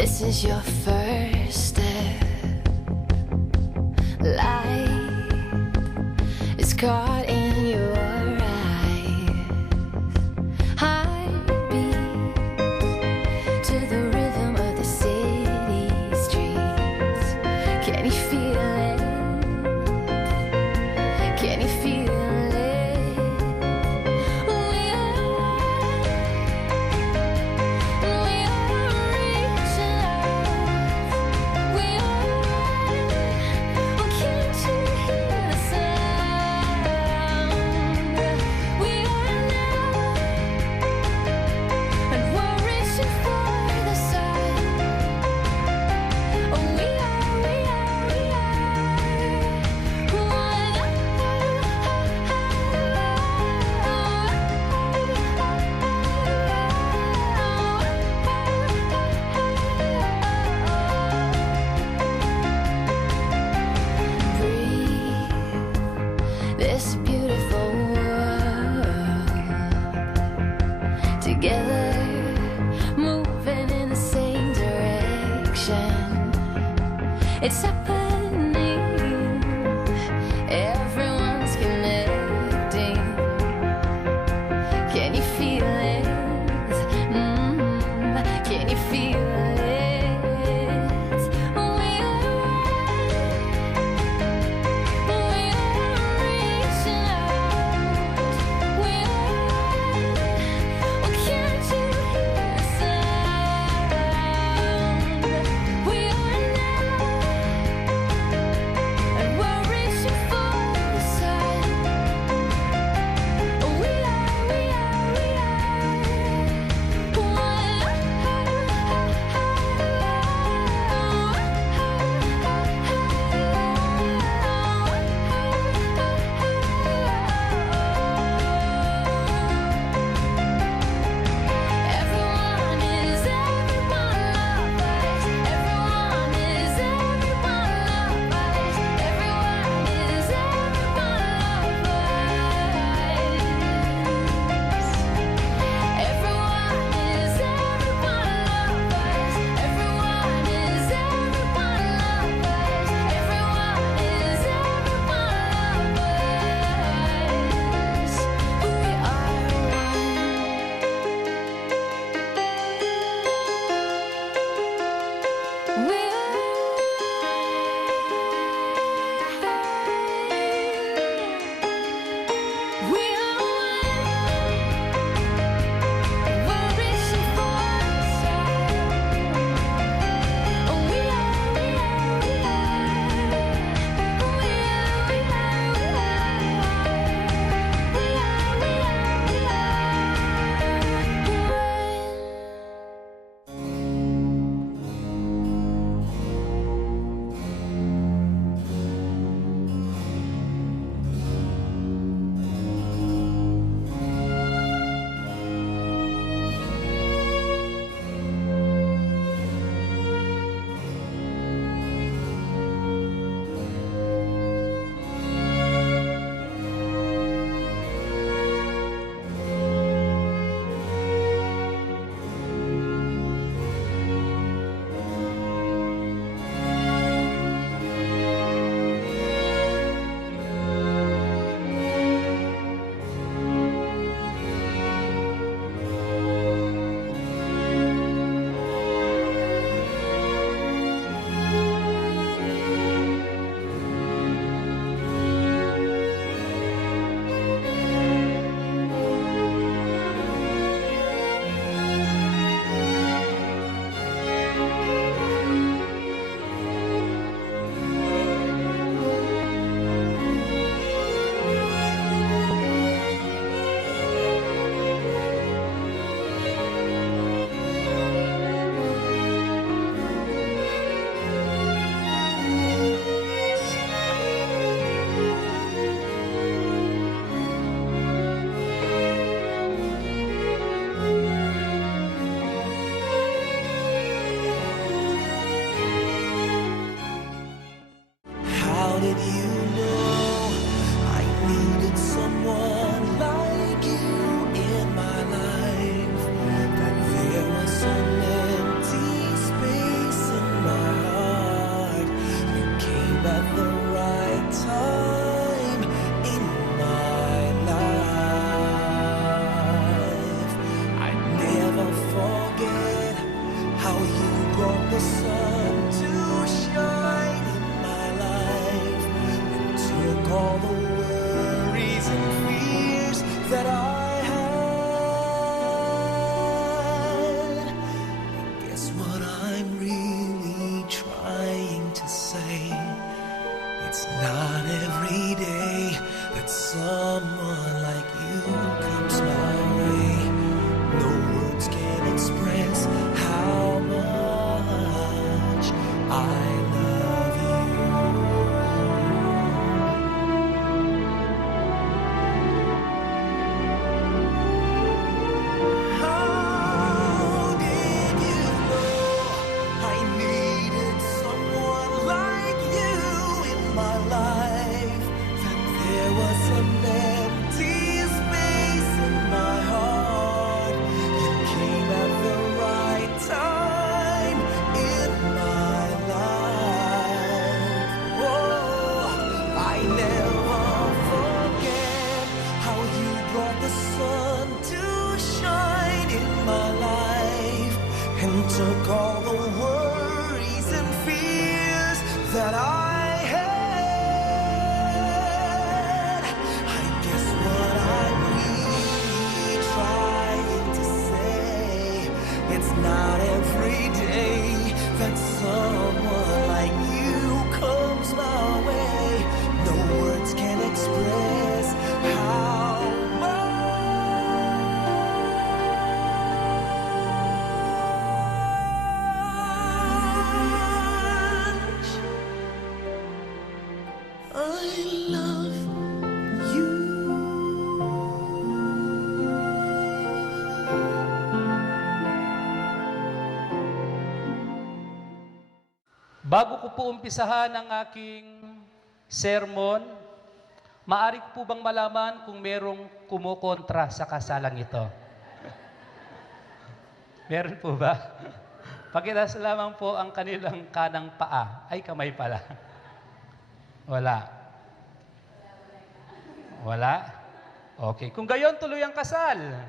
This is your first step. Light is caught in your eyes. Heartbeat to the rhythm of the city streets. Can you feel it? Can you feel it? We are reaching out. We are. Oh, can't you hear the sound? We are now, and we're reaching for the sun. Oh, we are, we are, we breathe this beautiful world together, moving in the same direction. It's happening. Everyone's connecting. Can you feel it? Can you feel it? We are reaching out. We are. Oh, can't you hear the sound? We are now. how you brought the sun to shine in my life and took all the worries and fears that I had. Guess what I'm really trying to say? It's not every day that someone like you comes my way. No words can express how much I love you. How did you know I needed someone like you in my life? That there was an empty space in my heart. You came at the right time in my life. Oh, I never forget how you brought the sun to shine in my life and took all the worries and fears that I had. I guess what I'm really trying to say, it's not every day that someone like you comes my way. No words can express how much I love you. Bago ko po umpisahan ang aking sermon, maaari ko po bang malaman kung merong kumukontra sa kasalang ito? Meron po ba? Pakitaas lamang po ang kanilang kanang paa. Ay, kamay pala. Wala. Wala? Okay. Kung gayon, tuloy ang kasal.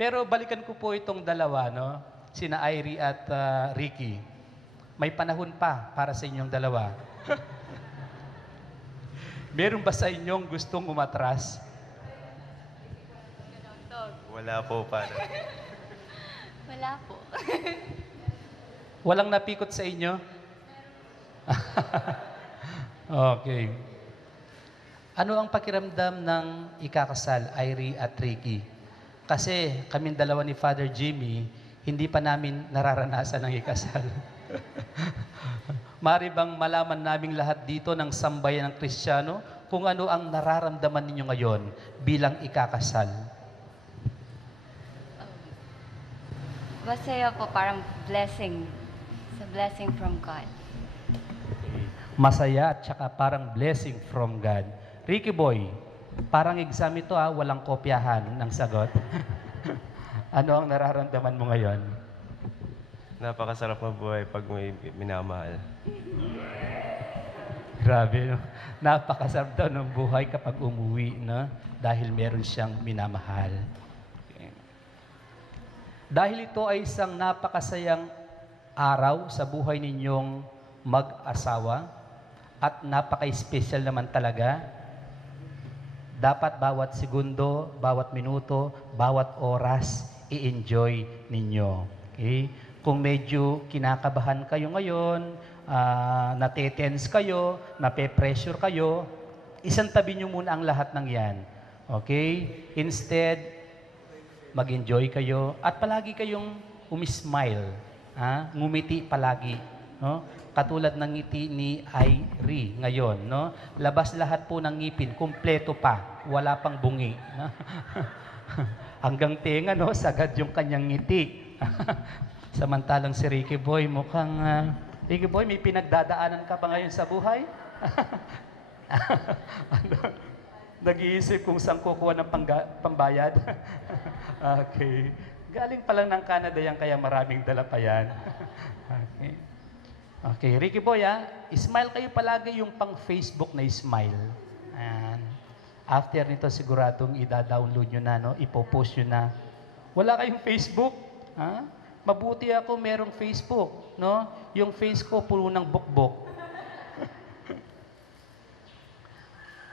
Pero balikan ko po itong dalawa, no? Sina Irie at Ricky. May panahon pa para sa inyong dalawa. Meron ba sa inyong gustong umatras? Wala po, Father. Wala po. Walang napikot sa inyo? Okay. Ano ang pakiramdam ng ikakasal, Irie at Ricky? Kasi kaming dalawa ni Father Jimmy, hindi pa namin nararanasan ang ikasal. Mari bang malaman naming lahat dito ng sambayan ng Kristiyano kung ano ang nararamdaman ninyo ngayon bilang ikakasal? Masaya po, parang blessing. It's a blessing from God. Masaya at saka parang blessing from God. Ricky Boy, parang exam ito walang kopyahan ng sagot. Ano ang nararamdaman mo ngayon? Napakasarap mabuhay pag may minamahal. Grabe, no? Napakasarap daw ng buhay kapag umuwi, no? Dahil meron siyang minamahal. Okay. Dahil ito ay isang napakasayang araw sa buhay ninyong mag-asawa at napaka-special naman talaga, dapat bawat segundo, bawat minuto, bawat oras, i-enjoy ninyo. Okay? Kung medyo kinakabahan kayo ngayon, natetense kayo, nape-pressure kayo, isang tabi nyo muna ang lahat ng yan. Okay? Instead, mag-enjoy kayo at palagi kayong umismile. Ngumiti palagi. No? Katulad ng ngiti ni Irie ngayon. No? Labas lahat po ng ngipin, kumpleto pa. Wala pang bungi. No? Hanggang tenga, no? Sagad yung kanyang ngiti. Samantalang si Ricky Boy, mukhang, Ricky Boy, may pinagdadaanan ka ba ngayon sa buhay? Ano? Nag-iisip kung saan kukuha ng pambayad? Okay. Galing pa lang ng Canada yan, kaya maraming dala pa yan. Okay. Okay, Ricky Boy, smile kayo palagi yung pang Facebook na smile. And after nito, siguradong ida-download nyo na, no? Ipopost nyo na. Wala kayong Facebook? Mabuti ako merong Facebook, no? Yung face ko puno ng bukbok.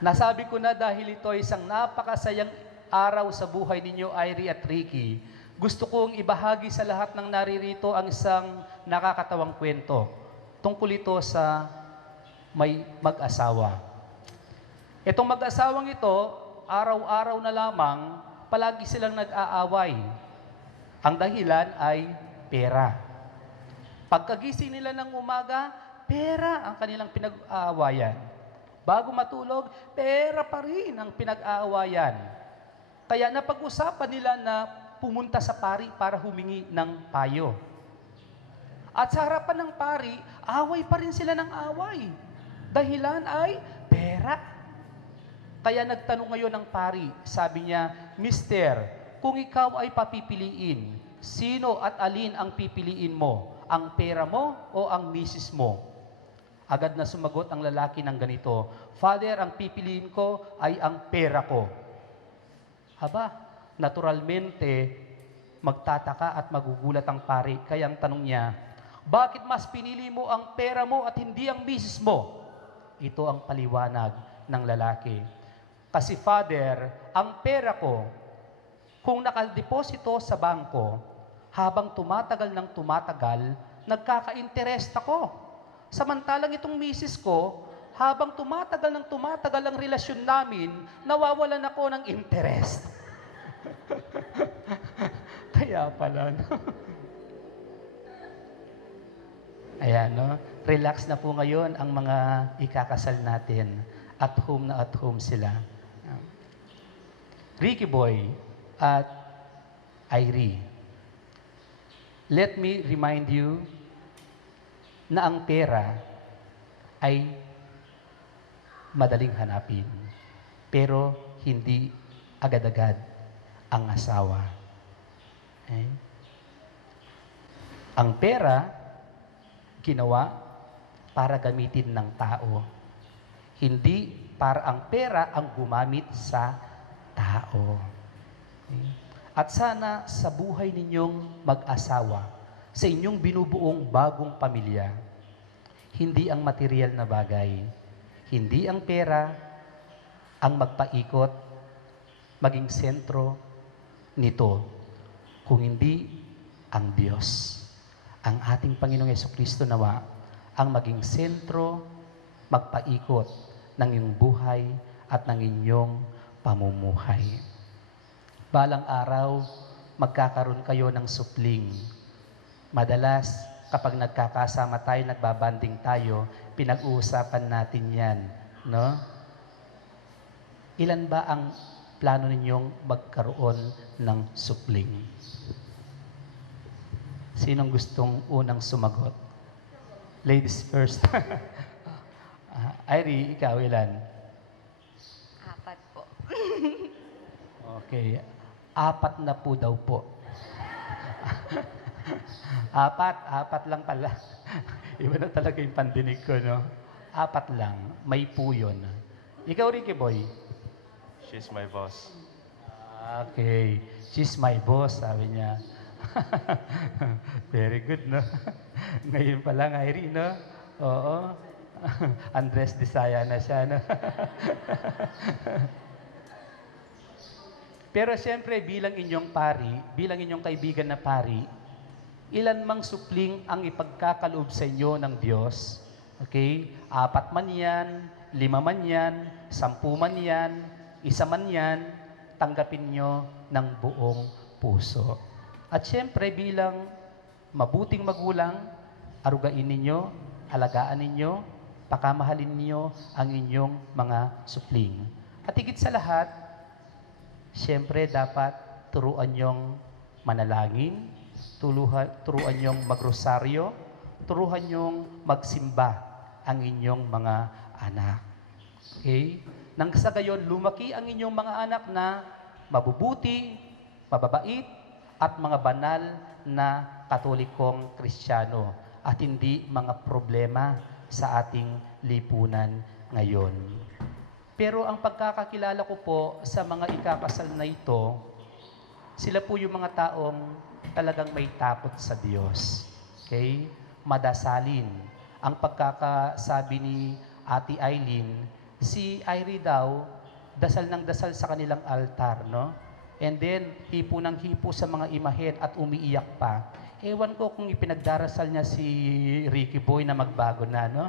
Nasabi ko na dahil ito ay isang napakasayang araw sa buhay ninyo, Irie at Ricky, gusto kong ibahagi sa lahat ng naririto ang isang nakakatawang kwento. Tungkol ito sa may mag-asawa. Itong mag-asawang ito, araw-araw na lamang, palagi silang nag-aaway. Ang dahilan ay pera. Pagkagising nila ng umaga, pera ang kanilang pinag-aawayan. Bago matulog, pera pa rin ang pinag-aawayan. Kaya napag-usapan nila na pumunta sa pari para humingi ng payo. At sa harapan ng pari, away pa rin sila ng away. Dahilan ay pera. Kaya nagtanong ngayon ng pari, sabi niya, Mister, kung ikaw ay papipiliin, sino at alin ang pipiliin mo? Ang pera mo o ang misis mo? Agad na sumagot ang lalaki ng ganito, Father, ang pipiliin ko ay ang pera ko. Haba, naturalmente, magtataka at magugulat ang pari. Kaya ang tanong niya, bakit mas pinili mo ang pera mo at hindi ang misis mo? Ito ang paliwanag ng lalaki. Kasi Father, ang pera ko, kung nakadeposito sa bangko, habang tumatagal ng tumatagal, nagkaka-interest ako. Samantalang itong misis ko, habang tumatagal ng tumatagal ang relasyon namin, nawawalan ako ng interest. Kaya pala, no? Ayan, no? Relax na po ngayon ang mga ikakasal natin. At home sila. Ricky Boy at Irie, let me remind you na ang pera ay madaling hanapin, pero hindi agad-agad ang asawa. Okay? Ang pera, ginawa para gamitin ng tao. Hindi para ang pera ang gumamit sa tao. Okay? At sana sa buhay ninyong mag-asawa, sa inyong binubuong bagong pamilya, hindi ang material na bagay, hindi ang pera ang magpaikot, maging sentro nito, kung hindi ang Diyos. Ang ating Panginoong Jesucristo nawa ang maging sentro, magpaikot ng iyong buhay at ng inyong pamumuhay. Balang araw, magkakaroon kayo ng supling. Madalas, kapag nagkakasama tayo, nagbabanding tayo, pinag-uusapan natin yan, no? Ilan ba ang plano ninyong magkaroon ng supling? Sinong gustong unang sumagot? Ladies first. Irie, ikaw ilan? 4 po. Okay. 4 na po daw po. 4 lang pala. Iba na talaga yung pandinig ko, no? 4 lang. May po yun. Ikaw, Ricky Boy? She's my boss. Okay. She's my boss, sabi niya. Very good, no? Ngayon pa lang, Irie, no? Oo. Andres Desaya na siya, no? Pero siyempre, bilang inyong pari, bilang inyong kaibigan na pari, ilan mang supling ang ipagkakaloob sa inyo ng Diyos? Okay? 4 man yan, 5 man yan, 10 man yan, 1 man yan, tanggapin nyo ng buong puso. At siyempre, bilang mabuting magulang, arugain ninyo, alagaan ninyo, pakamahalin niyo ang inyong mga supling. At higit sa lahat, siyempre dapat turuan niyong manalangin, turuan niyong magrosaryo, turuan niyong magsimba ang inyong mga anak. Okay? Nang sa gayon, lumaki ang inyong mga anak na mabubuti, mababait, at mga banal na katolikong Kristiyano at hindi mga problema sa ating lipunan ngayon. Pero ang pagkakakilala ko po sa mga ikakasal na ito, sila po yung mga taong talagang may takot sa Diyos. Okay? Madasalin. Ang pagkakasabi ni Ate Eileen, si Irie daw, dasal ng dasal sa kanilang altar, no? And then, hipo ng hipo sa mga imahen at umiiyak pa. Ewan ko kung ipinagdarasal niya si Ricky Boy na magbago na, no?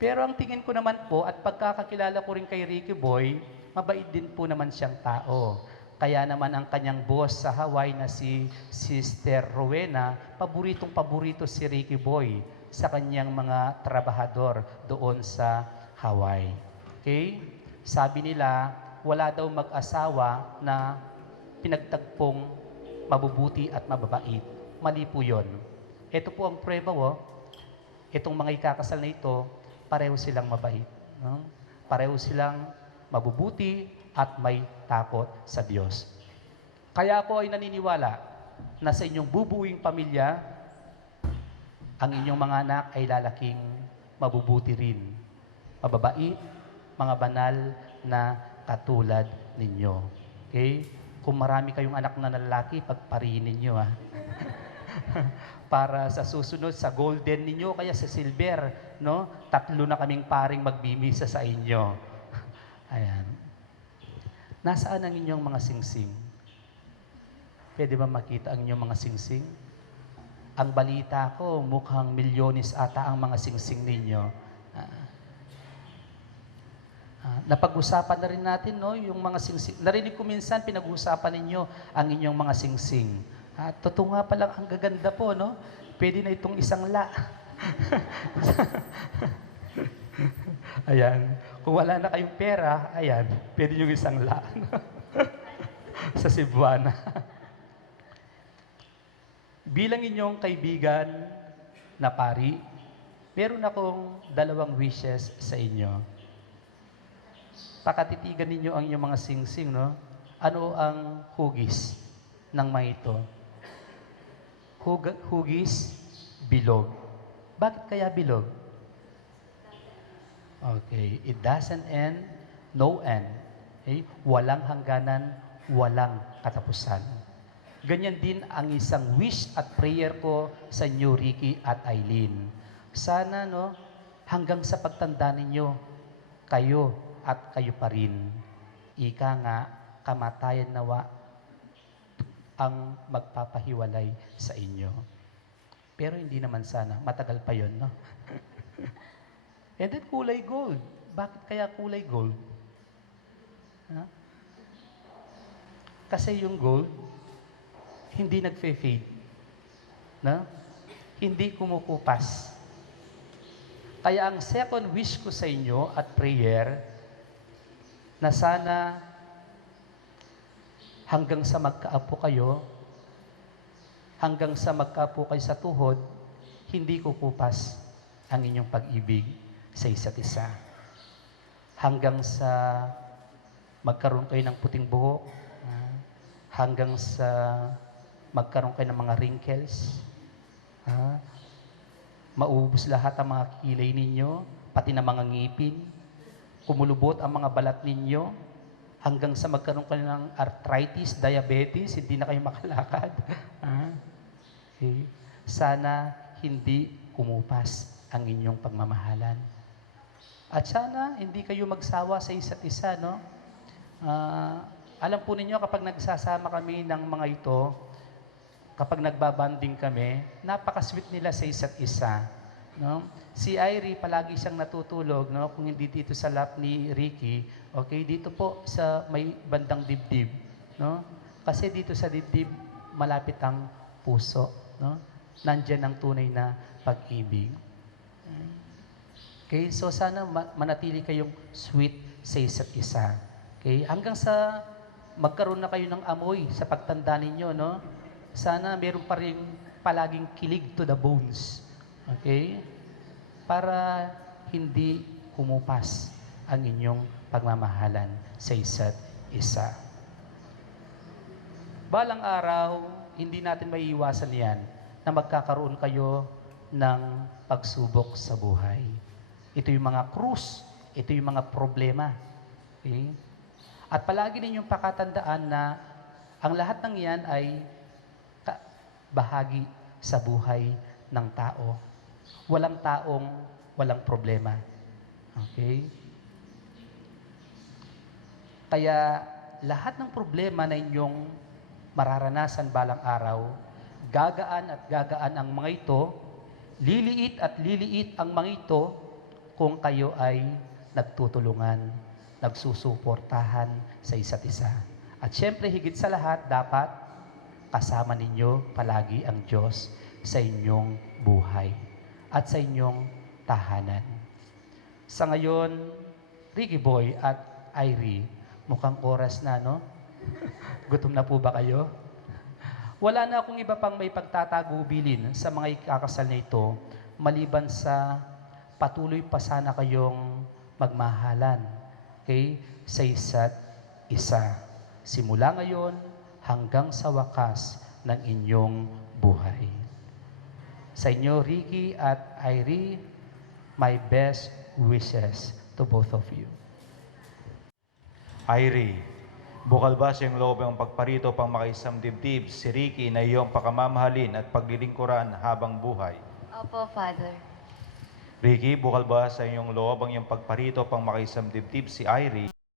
Pero ang tingin ko naman po, at pagkakakilala ko rin kay Ricky Boy, mabait din po naman siyang tao. Kaya naman ang kanyang boss sa Hawaii na si Sister Rowena, paboritong-paborito si Ricky Boy sa kanyang mga trabahador doon sa Hawaii. Okay? Sabi nila, wala daw mag-asawa na pinagtagpong mabubuti at mababait. Mali po yun. Ito po ang prueba, itong mga ikakasal na ito, pareho silang mabait. No? Pareho silang mabubuti at may takot sa Diyos. Kaya ako ay naniniwala na sa inyong bubuing pamilya, ang inyong mga anak ay lalaking mabubuti rin. Mababait, mga banal na katulad ninyo. Okay? Kung marami kayong anak na lalaki, pagparihin ninyo, ha? Para sa susunod, sa golden ninyo, kaya sa silver, no? 3 na kaming paring magbimisa sa inyo. Ayan. Nasaan ang inyong mga singsing? Pwede ba makita ang inyong mga singsing? Ang balita ko, mukhang milyones ata ang mga singsing ninyo. Napag-usapan na rin natin, no, yung mga singsing. Narinig ko minsan, pinag-usapan ninyo ang inyong mga singsing. Totoo nga palang ang gaganda po, no? Pwede na itong isang la. Ayan. Kung wala na kayong pera, ayan, pwede yung isang la. Sa Cebuana. Bilang inyong kaibigan na pari, meron akong 2 wishes sa inyo. Pakatitigan ninyo ang inyong mga singsing, no? Ano ang hugis ng mga ito? Hugis, bilog. Bakit kaya bilog? Okay, it doesn't end, no end. Okay? Walang hangganan, walang katapusan. Ganyan din ang isang wish at prayer ko sa inyo, Ricky at Eileen. Sana, no, hanggang sa pagtanda ninyo, kayo at kayo pa rin. Ika nga, kamatayan nawa ang magpapahiwalay sa inyo. Pero hindi naman sana. Matagal pa yon, no? And then kulay gold. Bakit kaya kulay gold? Ha? Kasi yung gold, hindi nagfe-fade. No? Hindi kumukupas. Kaya ang second wish ko sa inyo at prayer, na sana hanggang sa magkaapo kayo, hanggang sa magkaapo kayo sa tuhod, hindi kukupas ang inyong pag-ibig sa isa't isa. Hanggang sa magkaroon kayo ng puting buhok, hanggang sa magkaroon kayo ng mga wrinkles, maubos lahat ang mga kilay ninyo, pati na mga ngipin, kumulubot ang mga balat ninyo, hanggang sa magkaroon kayo ng arthritis, diabetes, hindi na kayo makalakad. Okay. Sana hindi kumupas ang inyong pagmamahalan. At sana hindi kayo magsawa sa isa't isa, no? Alam po ninyo, kapag nagsasama kami ng mga ito, kapag nagbabanding kami, napaka-sweet nila sa isa't isa. No? Si Irie, palagi siyang natutulog, no? Kung hindi dito sa lap ni Ricky, okay, dito po sa may bandang dibdib. No? Kasi dito sa dibdib, malapit ang puso. No? Nandyan ang tunay na pag-ibig. Okay, so sana manatili kayong sweet sa isa't isa. Okay, hanggang sa magkaroon na kayo ng amoy sa pagtanda ninyo, no? Sana meron pa rin palaging kilig to the bones. Okay? Para hindi kumupas ang inyong pagmamahalan sa isa't isa. Balang araw, hindi natin maiiwasan yan na magkakaroon kayo ng pagsubok sa buhay. Ito yung mga krus, ito yung mga problema. Okay? At palagi ninyong pakatandaan na ang lahat ng yan ay bahagi sa buhay ng tao. Walang taong walang problema. Okay? Kaya lahat ng problema na inyong mararanasan balang araw, gagaan at gagaan ang mga ito, liliit at liliit ang mga ito kung kayo ay nagtutulungan, nagsusuportahan sa isa't isa. At syempre, higit sa lahat, dapat kasama ninyo palagi ang Diyos sa inyong buhay at sa inyong tahanan. Sa ngayon, Ricky Boy at Irie, mukhang oras na, no? Gutom na po ba kayo? Wala na akong iba pang may pagtatagubilin sa mga ikakasal na ito, maliban sa patuloy pa sana kayong magmahalan, okay, sa isa't isa. Simula ngayon hanggang sa wakas ng inyong buhay. Sa inyo, Ricky at Irie, my best wishes to both of you. Irie, bukal ba sa iyong loob ang pagparito pang makaisang dibdib si Ricky na iyong pakamamahalin at paglilingkuran habang buhay? Opo, Father. Ricky, bukal ba sa iyong loob ang iyong pagparito pang makaisang dibdib si Irie